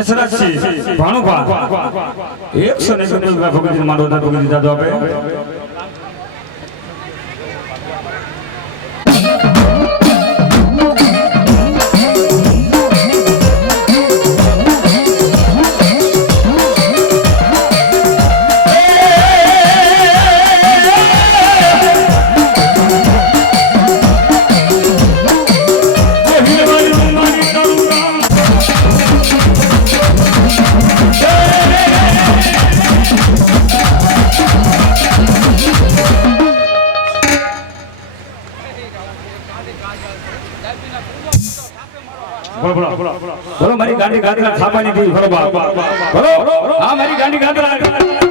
યશરાજસિંહ ભાણુભા 100 રૂપિયા ભગવતી માંડો હતા ભગવતી દાદો આપે બોલો મારી ગાંડી ગાંધીના થાપાની દી બોલો બોલો હા મારી ગાંડી ગાંધીના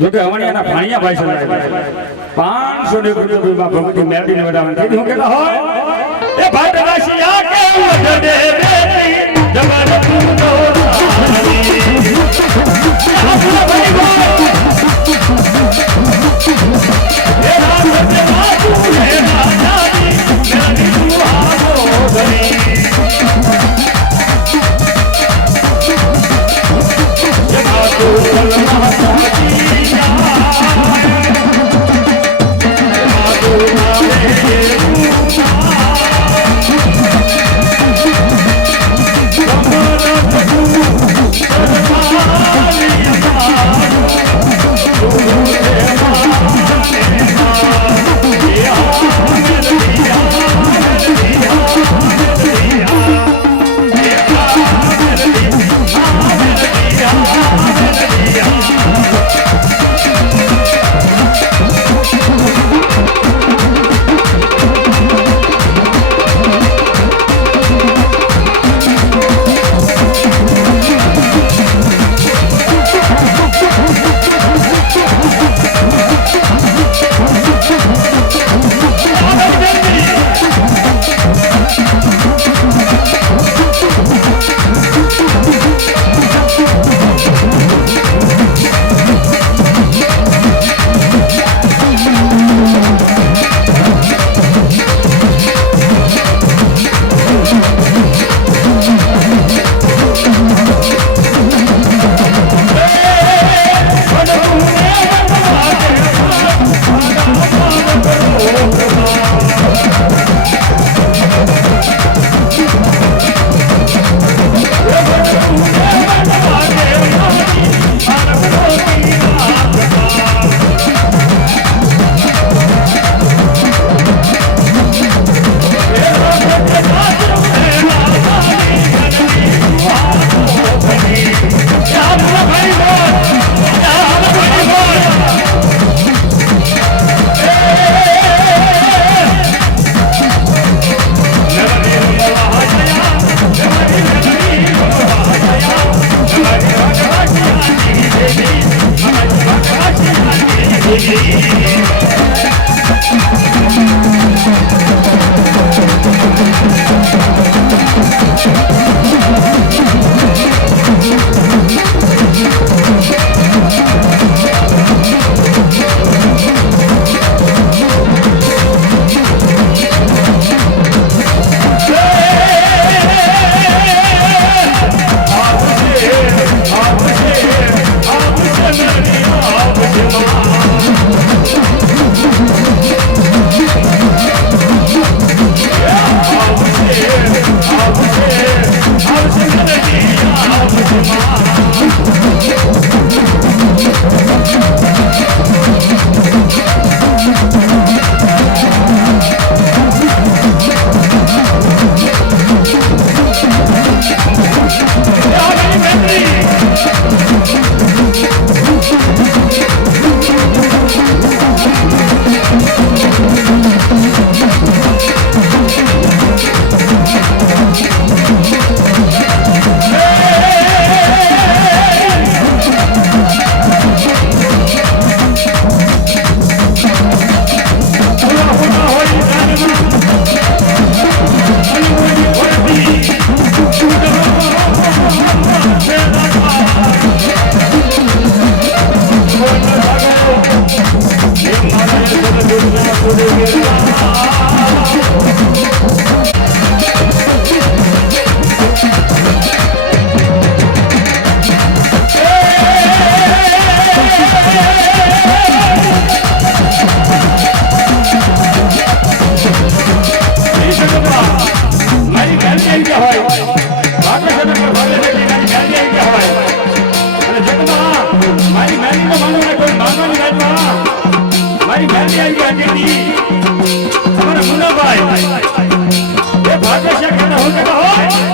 જોકે હવણિયાના ભાણિયા ભાઈ છે 500 રૂપિયા ભગવતી મેરડીને વડાવન થઈ હું કેતા હોય એ ભાઈ રાશિયા કે વડે બેટી જબર તુનો આપણા ભાઈ એ રામ તે બાજુ હે રાજાની મેરડી તું આવો ગરી જગા તો મારી મેલી તો માનો ને કોઈ બાંધવાની વાતમાં મારી મેલી આવી ગઈ હતી તમારા મુન્નાભાઈ એ ભાગેશા કહેતા હોય કે હોય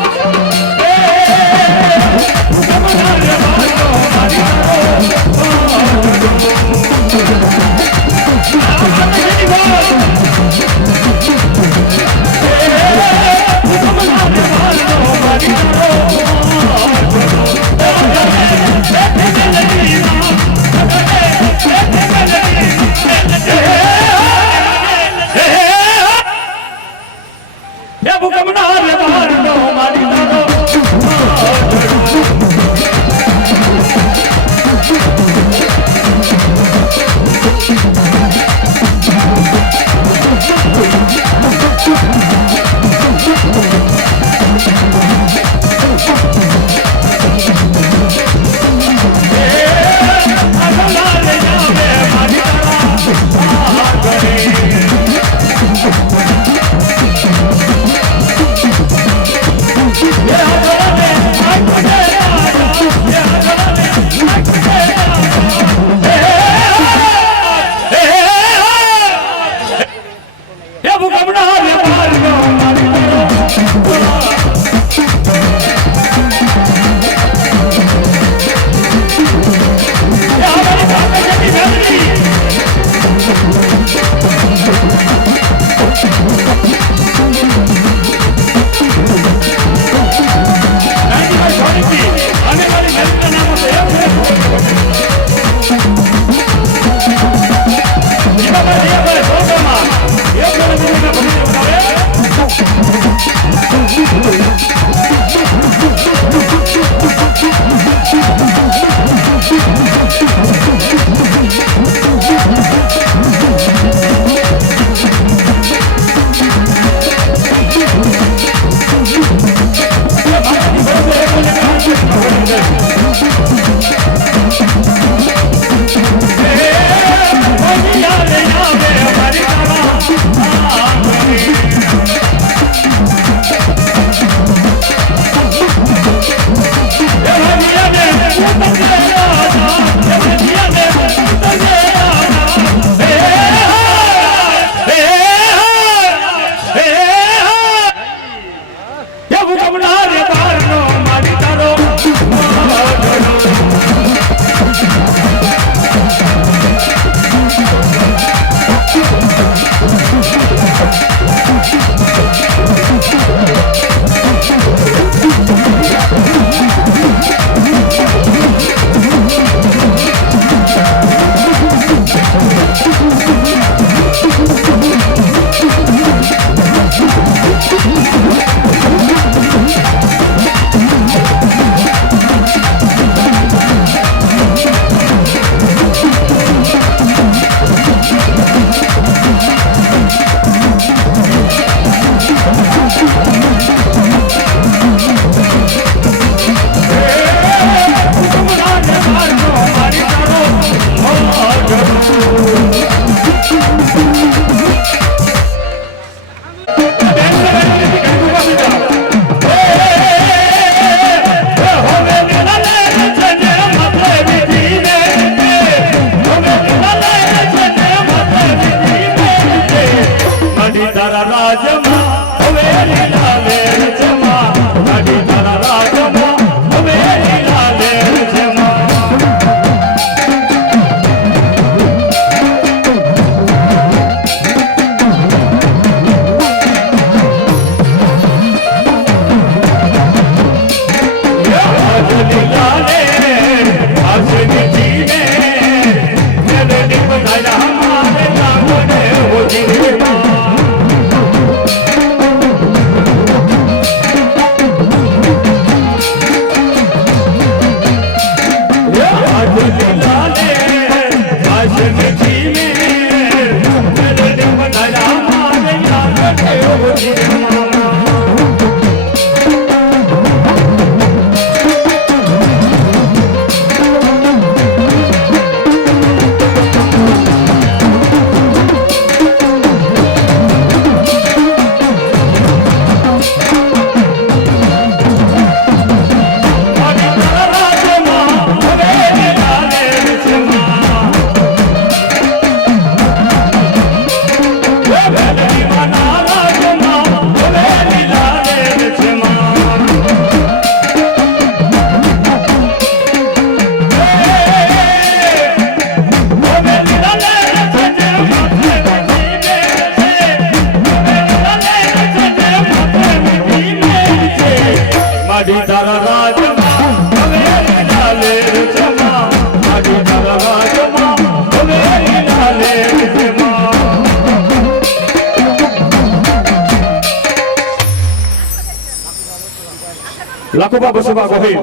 બાકુબા બસુબા ગોહિલ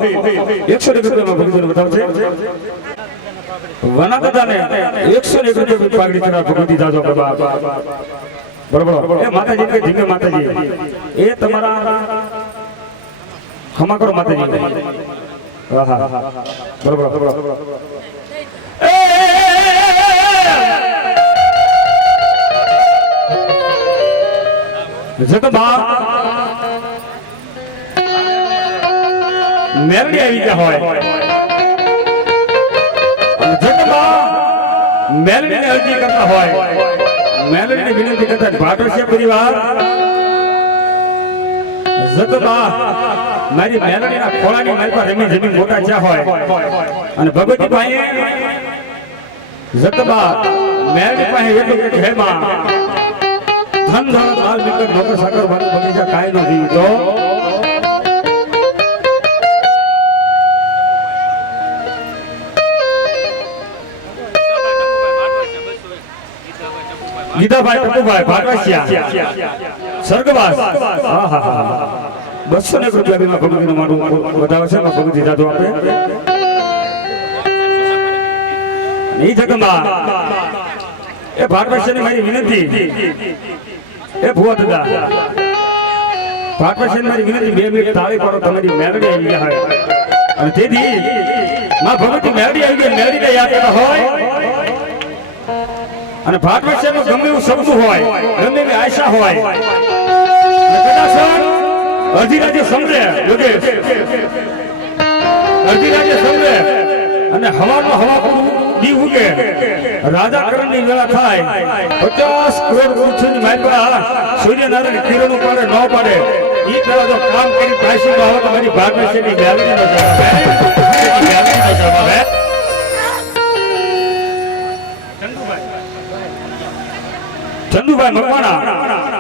101 રૂપિયામાં ભગવતીને બતાવશે વના દાદાને 101 રૂપિયા પાઘડી ચડાવ ભગવતી જાજો બાબા બરોબર એ માતાજી કે ધીમે માતાજી એ તમારા ખમા કરો માતાજી આહા બરોબર એ જગબા મેરડી આવી ગયા હોય જગબા મેરડીને અરજી કરતા હોય મેલડીને વિનંતી કરતા ભાટોસિયા પરિવાર જગબા મારી મેલડીના ખોળાની મારી પર રમી જમીન મોટા ચા હોય અને ભગવતી ભાઈ જગબા મેલડી પાસે એટલું કે હે માં ધન ધન માલ મિલકત નોકર સાકર વાળું બગીચા કાંઈ નથી તો ગીતાભાઈ ટપુભાઈ ભાટવાસિયા સ્વર્ગવાસ આહા 201 રૂપિયા બીમાં ભગવતીનું મારું વધાવે છે ભગવતી જાદુ આપે નહીં જગમાં એ ભાટવાસિયાની મારી વિનંતી એ ભુવા દાદા ભાટવાસિયાની મારી વિનંતી 2 મિનિટ તાળી પાડો તમારી મેલડી આવી ગયા હોય અને તેથી માં ભગવતી મેલડી આવી ગઈ મેલડીને યાદ કરતા હોય અને ભાટવાસિયાનું ગમે એવું સપનું હોય ગમે એવી આશા હોય કદાચ અડધી રાજે સમજે યોગેશ અડધી રાજે સમજે અને હવાનો હવા દી ઉગે રાજા કરણની વેળા થાય 50 કરોડ વૃક્ષોની માલપા સૂર્યનારાયણ કિરણો પાડે ન પાડે ઈ પેલા જો કામ કરી પાછી આવે તો મારી ભાટવાસિયાની મેલડીનો જવાબ હે ચંદુભાઈ મકવાણા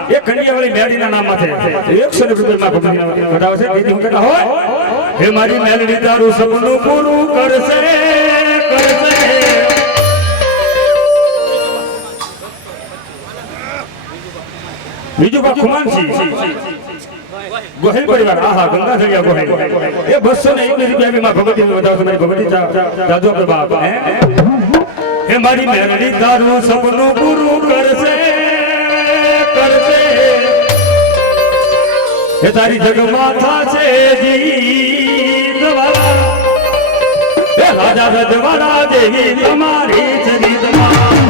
એ કન્યાવાળી મેલડીના નામ માથે 100 રૂપિયામાં ભગવાન ઘટાવે છે તેથી હું કહેતા હોય હે મારી મેલડી તારું સપનું પૂરું કરશે બીજું બા ખુમાનસી ગોહિલ પરિવાર આહા ગંગા જગ્યા ગોહિલ એ 201 રૂપિયામાં ભગવતી વધાવશે મારી ભગવતી જાદુ આપે બાપ હે મારી મેલડી તારું સપનું પૂરું કરશે હે તારી જગમાં થાશે જીત વાળા હે રાજા રજવાડા દેવી તમારી ચરિતમાં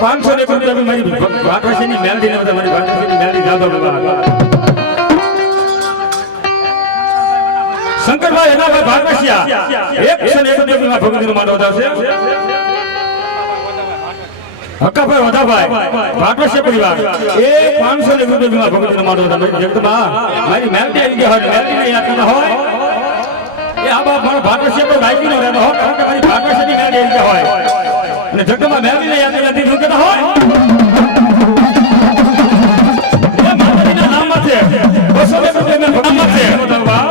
500 રૂપિયા મારી ભાટવાસીની મેલડી ને મારી ભાટવાસીની મેલડી જાદવ બાબા શંકરભાઈ એના ભાઈ ભાટવાસિયા 101 રૂપિયા ભગવતીનો માંડવો આવશે હક્કાભાઈ વદાભાઈ ભાટવાસિયા પરિવાર એ 500 રૂપિયા ભગવતીનો માંડવો આવશે જગદંબા મારી મેલડી આવી ગઈ હોય મેલડી ને યાદ ન હોય એ આ બાપ મારો ભાટવાસિયા પર ગાયકી નો રહેતો હોય કારણ કે મારી ભાટવાસિયાની મેલડી આવી ગઈ હોય અને જગદંબા મેલડી ને યાદ નથી હું કહેતા હોય એ માતાજીના નામમાં છે 200 રૂપિયા નામમાં છે જગદંબા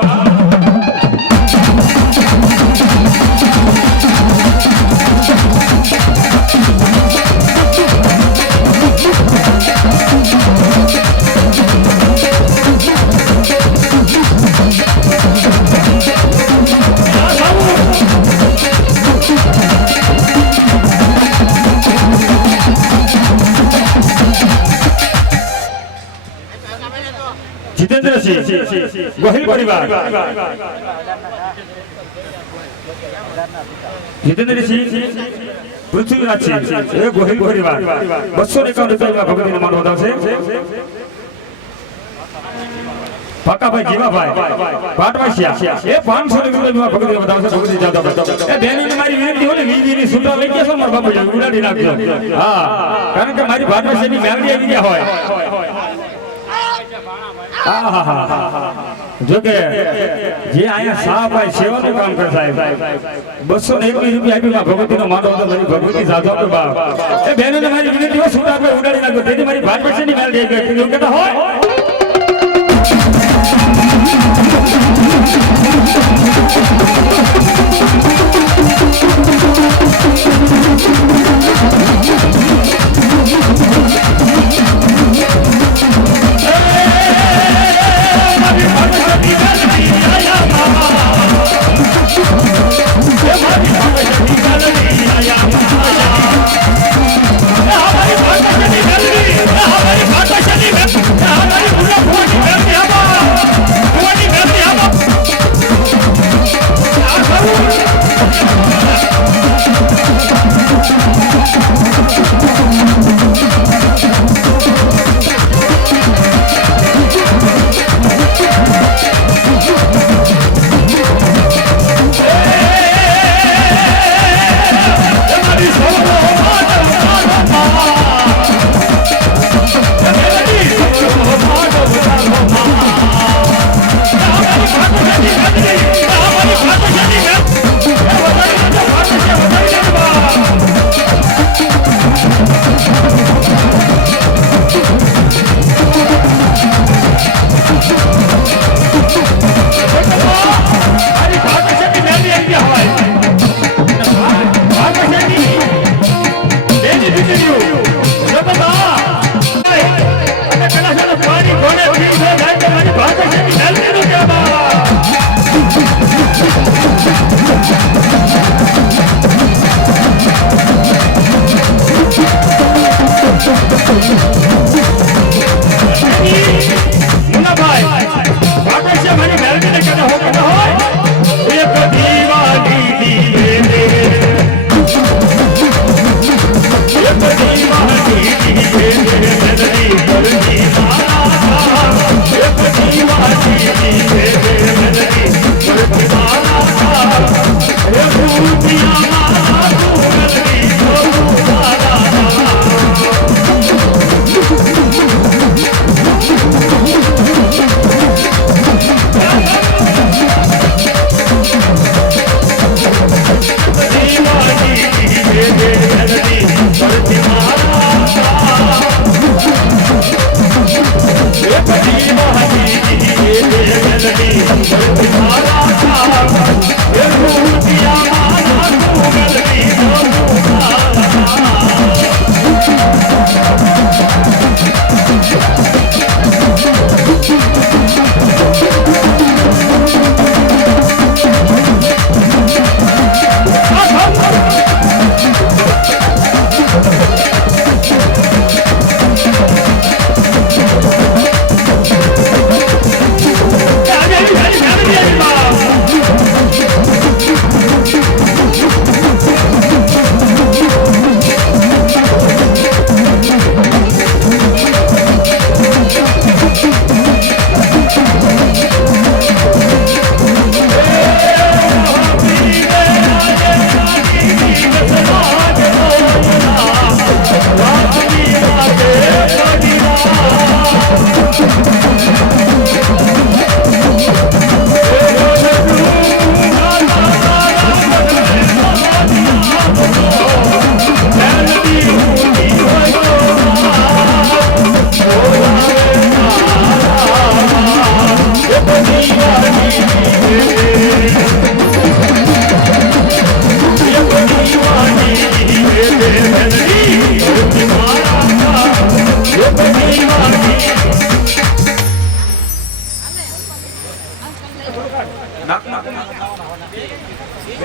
जितेंद्र सिंह गोहिल परिवार जितेंद्र सिंह पृथ्वीराज सिंह ये गोहिल परिवार 251 રૂપિયા ભગવતીનો માંડવો આવશે પાકાભાઈ જીવાભાઈ ભાટવાસિયા એ 500 રૂપિયા ભગવતીનો આવશે ભગવતી જાદવ એ બેની મારી વિનંતી હોય ને વીજળીની સૂટા લઈ ગયા છો મારા બાપુ ઉડાડી નાખજો હા કારણ કે મારી ભાટવાસિયાની મેલડી આવી ગયા હોય જો કે જે અહીંયા સાહેબ સેવાનું કામ કરે સાહેબ 221 રૂપિયા આપી ભગવતીનો માંડવો હતો મારી ભગવતી જાદવ બાપ એ બહેનોને મારી વિનંતી હોય સૂટા પર ઉડાડી નાખો તેથી મારી ભાટવાસિયાની મેલડી આવી ગઈ એવું કહેતા હોય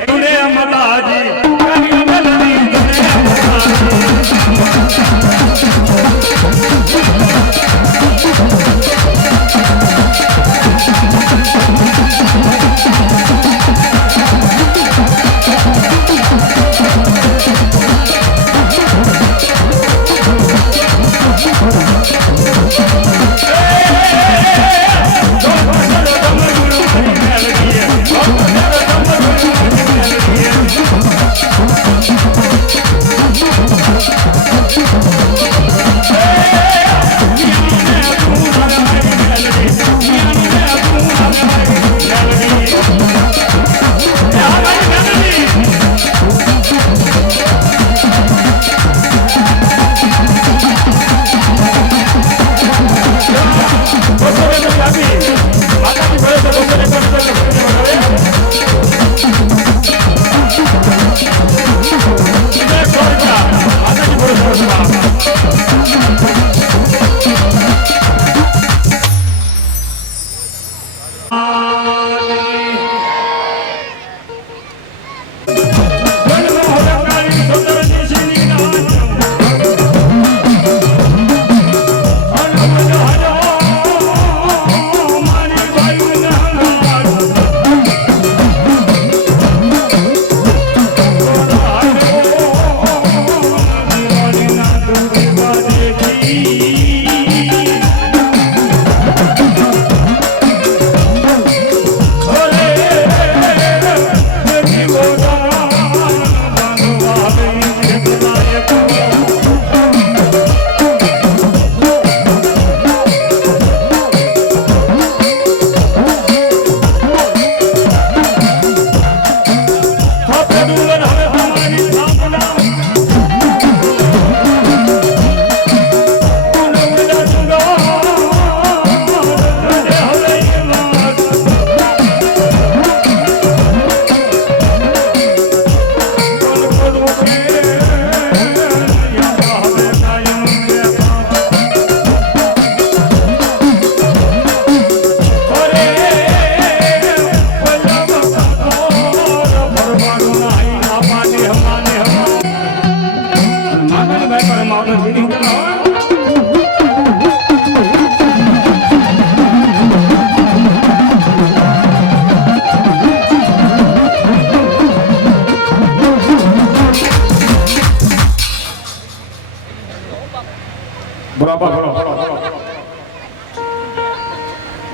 તને મલાજી કની મેલડી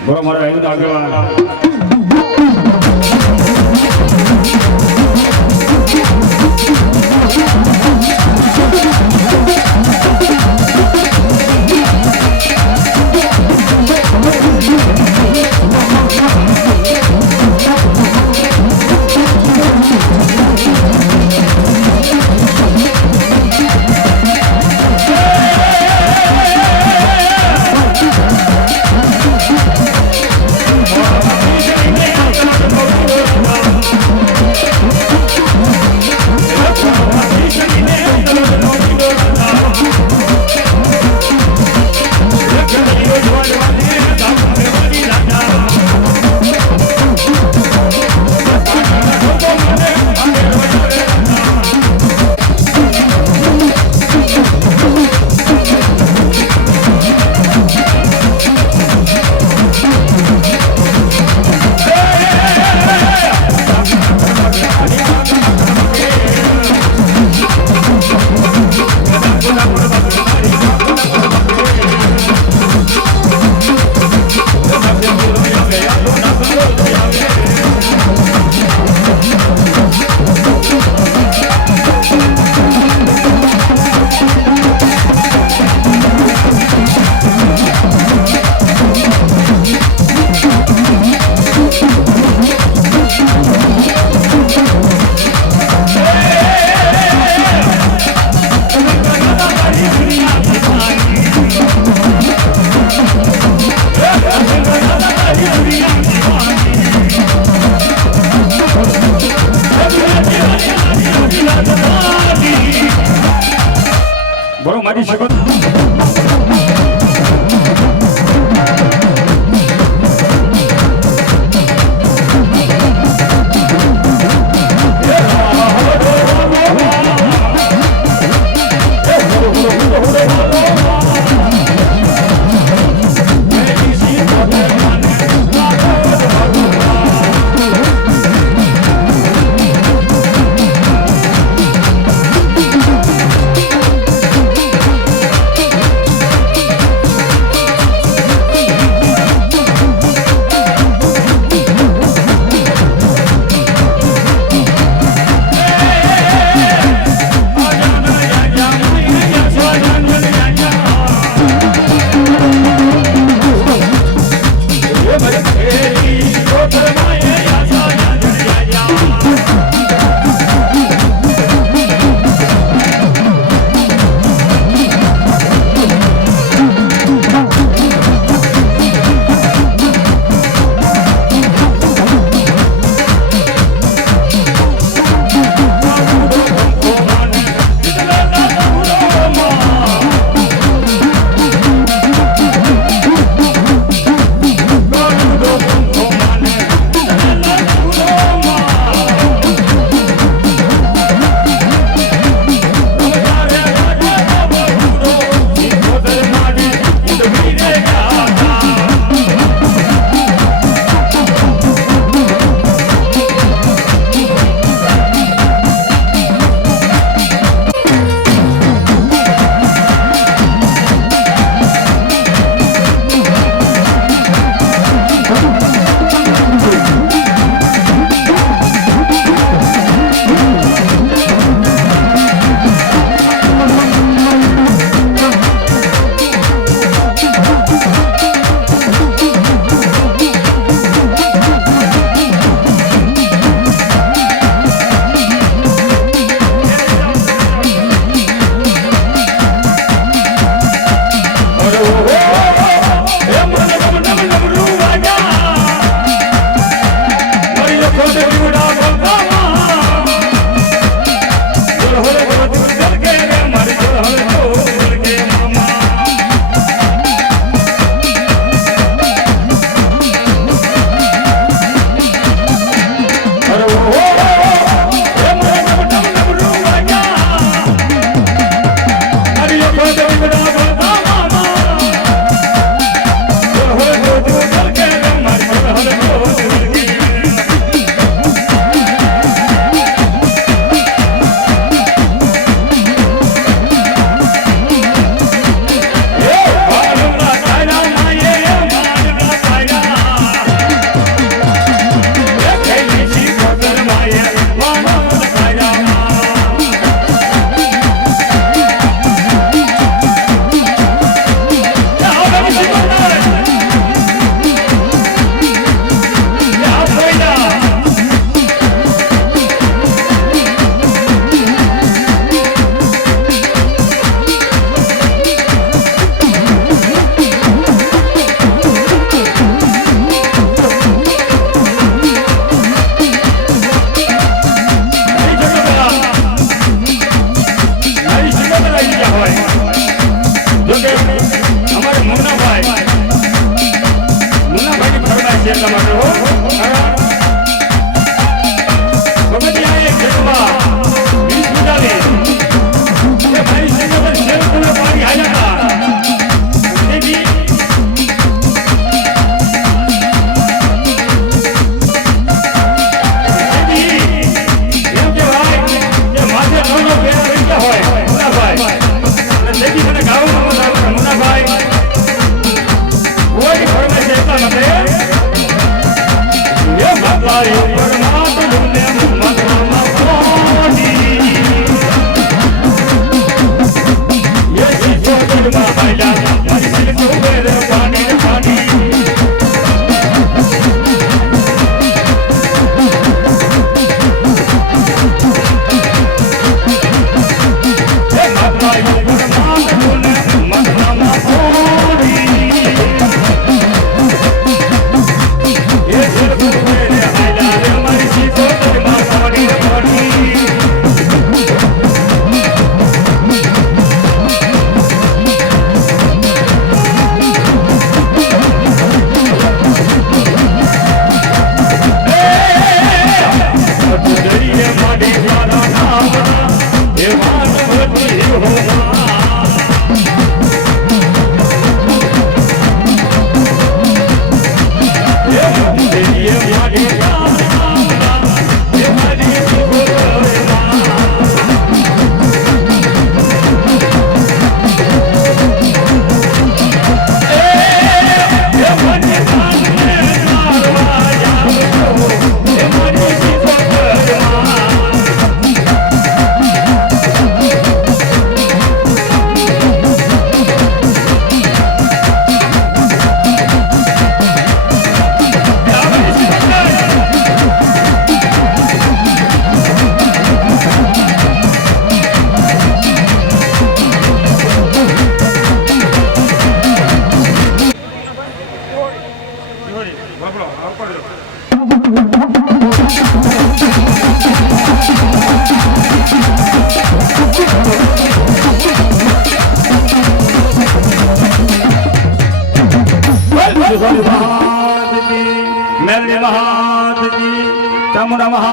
બોલો મારા આયુધ આગેવાન બોલો મારી શપથ મેલડી મહારાજ કી ચામુંડા મહા